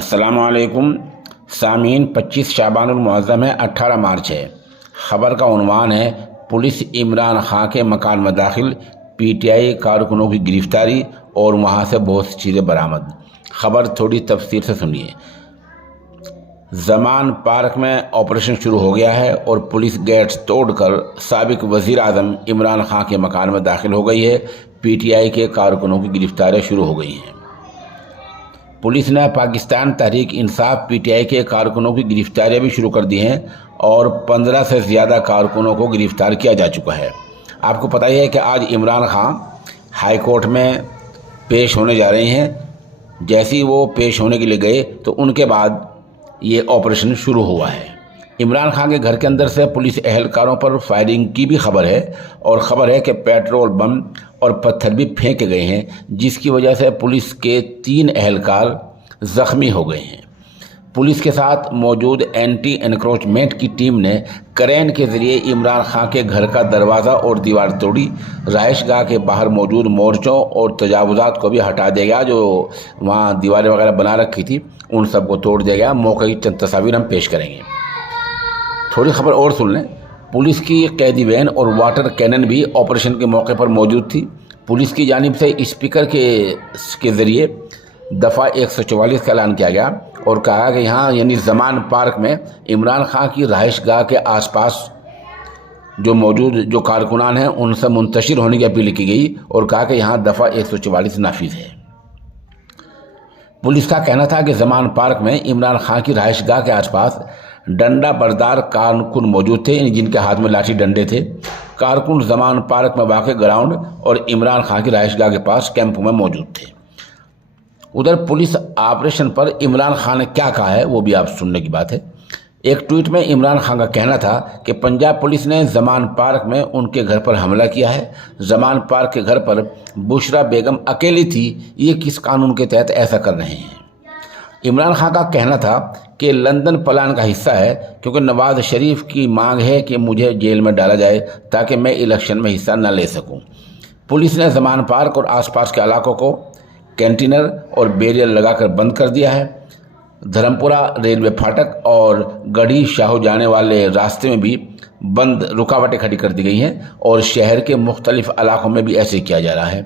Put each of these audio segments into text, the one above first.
अस्सलाम वालेकुम सामीन। 25 शाबानुल मुअज़्ज़म है, 18 मार्च है। ख़बर का उन्वान है पुलिस इमरान खां के मकान में दाखिल, पीटीआई कारकुनों की गिरफ्तारी और वहाँ से बहुत सी चीज़ें बरामद। ख़बर थोड़ी तफसील से सुनिए। ज़मान पार्क में ऑपरेशन शुरू हो गया है और पुलिस गेट्स तोड़कर साबिक वज़ीर आज़म इमरान खां के मकान में दाखिल हो गई है। पीटीआई के कारकुनों की गिरफ्तारियाँ शुरू हो गई हैं। पुलिस ने पाकिस्तान तहरीक इंसाफ पीटीआई के कारकुनों की गिरफ्तारियाँ भी शुरू कर दी हैं और 15 से ज़्यादा कारकुनों को गिरफ्तार किया जा चुका है। आपको पता ही है कि आज इमरान खां हाई कोर्ट में पेश होने जा रहे हैं। जैसे ही वो पेश होने के लिए गए तो उनके बाद ये ऑपरेशन शुरू हुआ है। इमरान खां के घर के अंदर से पुलिस एहलकारों पर फायरिंग की भी खबर है और ख़बर है कि पेट्रोल बम और पत्थर भी फेंके गए हैं, जिसकी वजह से पुलिस के 3 एहलकार ज़ख्मी हो गए हैं। पुलिस के साथ मौजूद एंटी एनक्रोचमेंट की टीम ने क्रेन के ज़रिए इमरान खां के घर का दरवाज़ा और दीवार तोड़ी। रहायशगाह के बाहर मौजूद मोर्चों और तजावुज़ात को भी हटा दिया गया, जो वहाँ दीवारें वगैरह बना रखी थी उन सब को तोड़ दिया गया। मौके की चंद तस्वीर हम पेश करेंगे। थोड़ी खबर और सुन लें। पुलिस की कैदी वैन और वाटर कैनन भी ऑपरेशन के मौके पर मौजूद थी। पुलिस की जानिब से स्पीकर के ज़रिए दफ़ा 144 का ऐलान किया गया और कहा कि यहाँ यानी ज़मान पार्क में इमरान खां की रहायशगाह के आसपास जो मौजूद जो कारकुनान हैं उनसे मुंतशिर होने की अपील की गई और कहा कि यहाँ दफ़ा 144 नाफिज है। पुलिस का कहना था कि ज़मान पार्क में इमरान खां की रहायशगाह के आसपास डंडा बरदार कारकुन मौजूद थे, जिनके हाथ में लाठी डंडे थे। कारकुन ज़मान पार्क में वाक़ ग्राउंड और इमरान खां की रहायशगाह के पास कैंपों में मौजूद थे। उधर पुलिस ऑपरेशन पर इमरान खां ने क्या कहा है वो भी आप सुनने की बात है। एक ट्वीट में इमरान खां का कहना था कि पंजाब पुलिस ने ज़मान पार्क में उनके घर पर हमला किया है। ज़मान पार्क के घर पर बुशरा बेगम अकेली थी, ये किस कानून के तहत ऐसा कर रहे हैं। इमरान खां का कहना था कि लंदन प्लान का हिस्सा है, क्योंकि नवाज शरीफ की मांग है कि मुझे जेल में डाला जाए ताकि मैं इलेक्शन में हिस्सा न ले सकूं। पुलिस ने ज़मान पार्क और आसपास के इलाकों को कैंटीनर और बैरियर लगाकर बंद कर दिया है। धर्मपुरा रेलवे फाटक और गढ़ी शाहू जाने वाले रास्ते में भी बंद रुकावटें खड़ी कर दी गई हैं और शहर के मुख्तलिफ इलाकों में भी ऐसे किया जा रहा है।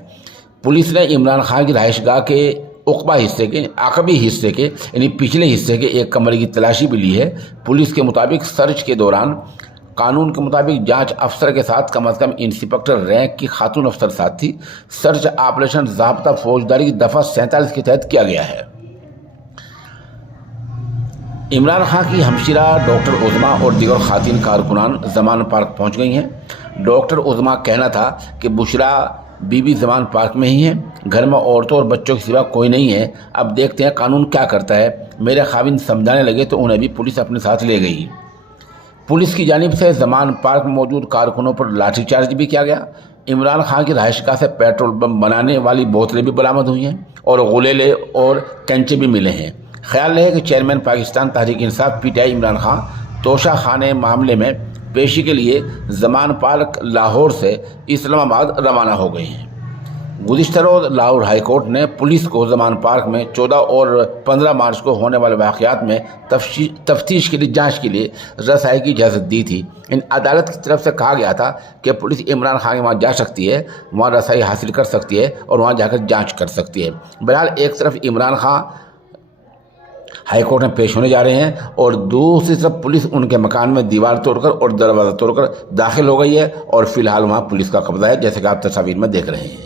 पुलिस ने इमरान खां की रहायशगाह के उक़बा हिस्से के आकबी हिस्से के यानी पिछले हिस्से के एक कमरे की तलाशी भी ली है। पुलिस के मुताबिक सर्च के दौरान कानून के मुताबिक जांच अफसर के साथ कम अज़ कम इंस्पेक्टर रैंक की खातून अफसर साथ थी। सर्च ऑपरेशन ज़ाब्ता फौजदारी की दफ़ा 47 के तहत किया गया है। इमरान खां की हमशिरा डॉक्टर उज़मा और दीगर खातिन कारकुनान ज़मान पार्क पहुंच गई हैं। डॉक्टर उज़मा कहना था कि बुशरा बीबी ज़मान पार्क में ही है, घर में औरतों और बच्चों के सिवा कोई नहीं है। अब देखते हैं कानून क्या करता है। मेरे खाविंद समझाने लगे तो उन्हें भी पुलिस अपने साथ ले गई। पुलिस की जानिब से ज़मान पार्क में मौजूद कारकुनों पर लाठीचार्ज भी किया गया। इमरान खां की रहायशगाह से पेट्रोल बम बनाने वाली बोतलें भी बरामद हुई हैं और गुलेले और कैंचे भी मिले हैं। ख्याल रहे कि चेयरमैन पाकिस्तान तहरीक इंसाफ पीटीआई इमरान खां तोशा खाने मामले में पेशी के लिए ज़मान पार्क लाहौर से इस्लामाबाद रवाना हो गए हैं। गुज़िश्ता रोज़ लाहौर हाई कोर्ट ने पुलिस को ज़मान पार्क में 14 और 15 मार्च को होने वाले वाक़यात में तफ्तीश के लिए जांच के लिए रसाई की इजाज़त दी थी। इन अदालत की तरफ से कहा गया था कि पुलिस इमरान खां के वहाँ जा सकती है, वहाँ रसाई हासिल कर सकती है और वहाँ जाकर जाँच कर सकती है। बहरहाल एक तरफ इमरान खां हाई कोर्ट में पेश होने जा रहे हैं और दूसरी तरफ पुलिस उनके मकान में दीवार तोड़कर और दरवाज़ा तोड़कर दाखिल हो गई है और फिलहाल वहाँ पुलिस का कब्जा है, जैसे कि आप तस्वीर में देख रहे हैं।